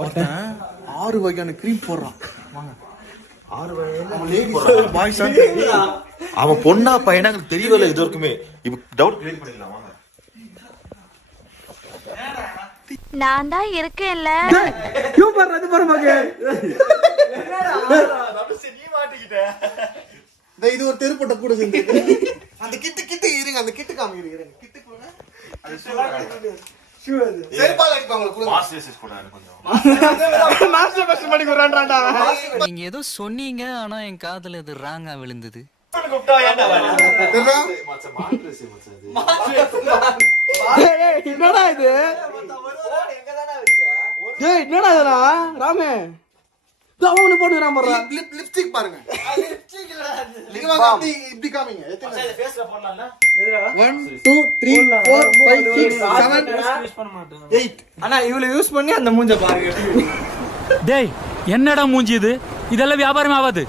6 வகையான கிரீம் போடுறான். அவன் பொண்ணா பையனா தெரியல இது வரைக்குமே. இப்ப டவுட் கிளியர் பண்ணிக்கலாம் வாங்க. நான் தான் இருக்கேன்ல. சூப்பர். அது பாருங்க. நீ மாட்டிக்கிட்ட. இது ஒரு தெருப்பட்ட கூட செஞ்சு. அந்த கிட்டு இருங்க. அந்த கிட்டு காமிங்க இருங்க. கிட்டு கூட. அது ஷூ அது. செருப்பால அடிப்பாங்க கூட. மாஸ்டர் கூட கொஞ்சம். மாஸ்டர் பஸ் பண்ணி குறான்றான்டா அவன். நீங்க ஏதோ சொன்னீங்க ஆனா என் காதுல இது ராங்கா விழுந்தது. கூப்டா ஏன்டா வர? மச்சான் மாட்ரஸ் மச்சான். டேய் என்னடா இது? டேய் என்னடா இதுடா ராமே? அவனு போடுறான் பாரு. லிப்ஸ்டிக் பாருங்க. லிப்ஸ்டிக் இல்லடா அது. நீங்க வாங்க இப்படி காமிங்க. மச்சான் இத ஃபேஸ்ல போடலாம்ல? 1 2 3 4 5 6 7 யூஸ் பண்ண மாட்டேன் 8. அண்ணா இவ்வளவு யூஸ் பண்ணி அந்த மூஞ்ச பாருங்க. டேய் என்னடா மூஞ்சி இது? இதெல்லாம் வியாபாரம் ஆகாது.